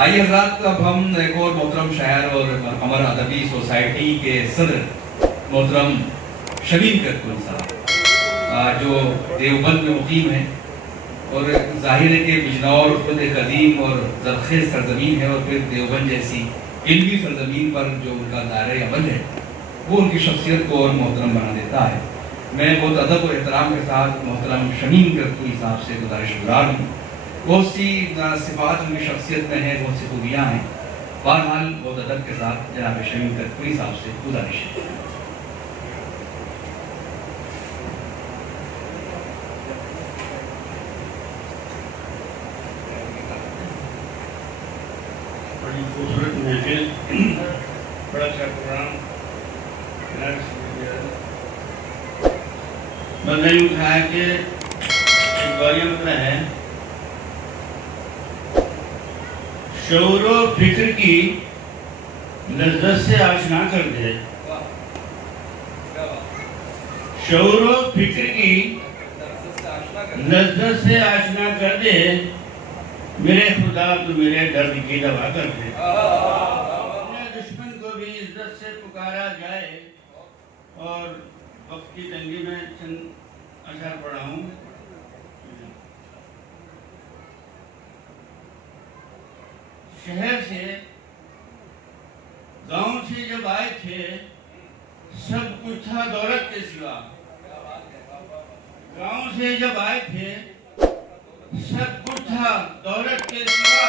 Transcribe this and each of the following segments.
आइए हजरात, अब हम एक और मोहतरम शायर और अमर अदबी सोसाइटी के सदर मोहतरम शमीम करकुल साहब जो देवबंद में मुकीम है और जाहिर है कि बिजनौर खुद एक अदीम और ज़रख़ेज़ सरजमीन है और फिर देवबंद जैसी इल्मी सरजमीन पर जो उनका दायरे अमल है वो उनकी शख्सियत को और मोहतरम बना देता है। मैं बहुत अदब और एहतराम के साथ मोहतरम शमीम करकुल साहब से गुजारिश गुजार हूँ। बहुत सी सिफात उनकी शख्सियत में है, बहुत सी खूबियाँ हैं। बहरहाल बहुत अदब के साथ जनाब शमीम करकुल साहब से गुजारिश है। बड़ी खूबसूरत महफिल, बड़ा अच्छा प्रोग्राम। बंदा यूँ था कि एक बारी मतलब है शऊरो फिक्र की लज्जत से आशना कर दे, शऊरो फिक्र की लज्जत से आशना कर दे, मेरे खुदा तो मेरे दर्द की दवा कर दे। अपने दुश्मन को भी इज्जत से पुकारा जाए। और वक्त की तंगी में चंद अशआर पढ़ा हूँ। शहर से गांव से जब आए थे सब कुछ था दौलत के सिवा। गांव से जब आए थे सब कुछ था दौलत के सिवा।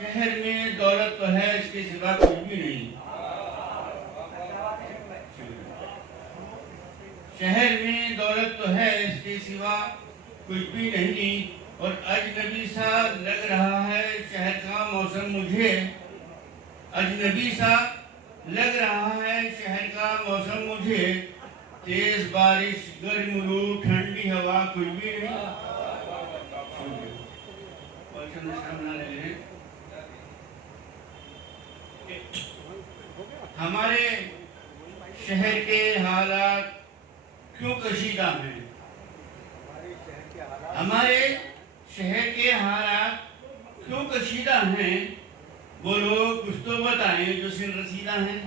शहर में दौलत तो है, इसके सिवा कुछ भी नहीं। शहर में दौलत तो है, इसके सिवा कुछ भी नहीं। और अजनबी सा लग रहा है शहर का मौसम मुझे, अजनबी सा लग रहा है शहर का मौसम मुझे। तेज बारिश, गर्म लू, ठंडी हवा, कुछ भी नहीं। हमारे शहर के हालात क्यों कशीदा हैं? हमारे शहर के हालात क्यों कशीदा हैं? वो लोग कुछ तो बताएं जो सिन रसीदा हैं।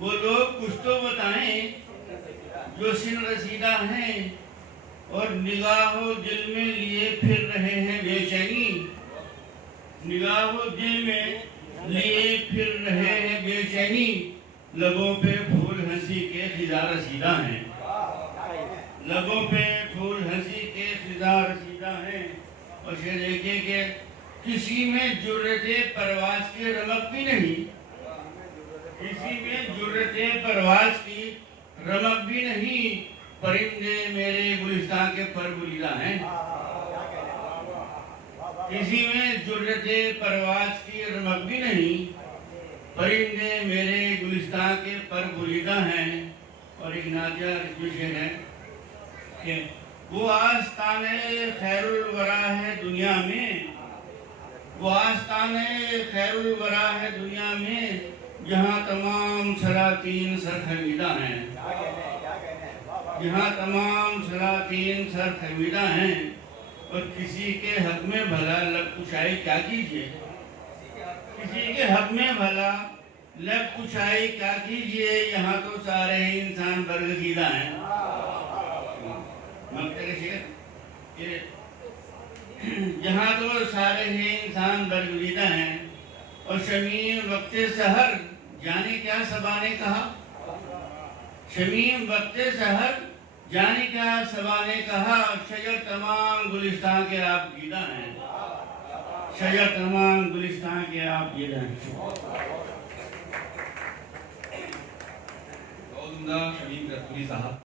वो लोग कुछ तो बताएं जो सिन रसीदा हैं। और निगाहों दिल में लिए फिर रहे हैं बेचैनी, निगाहों दिल में लिए फिर रहे हैं बेचैनी। लबों पे फूल हंसी के फिजा रसीदा हैं, लबों पे फूल हंसी के फिजा रसीदा हैं। और ये देखिए कि किसी में जुर्रते परवाज की रमक भी नहीं, किसी में जुर्रते परवाज की रमक भी नहीं। परिंदे मेरे गुलिस्तान के पर बुरीदा हैं, किसी में जुर्रते परवाज की रमक भी नहीं। परिंदे मेरे गुलिस्तान के पर बुरीदा हैं। और एक नादिया शेर है कि वो आस्ताने खैरुल वरा है दुनिया में, वो आस्ताने खैरुल वरा है दुनिया में, जहाँ तमाम सलातीन सरखमीदा हैं, जहाँ तमाम सलातीन सरखमीदा हैं। और किसी के हक में भला लब कुशाई क्या कीजिए, किसी के हक में भला लब कुशाई क्या कीजिए। यहाँ तो सारे इंसान बरगजीदा हैं। यहाँ तो सारे ही इंसान बरगजीदा हैं। और शमीम वक्ते सहर जाने क्या सबा ने कहा, शमीम वक्ते सहर जाने क्या सबा ने कहा। शजर तमाम गुलिस्तान के आप गीदा हैं, शजर तमाम गुलिस्तान के आप गीदा हैं। शमीम करकुल साहब।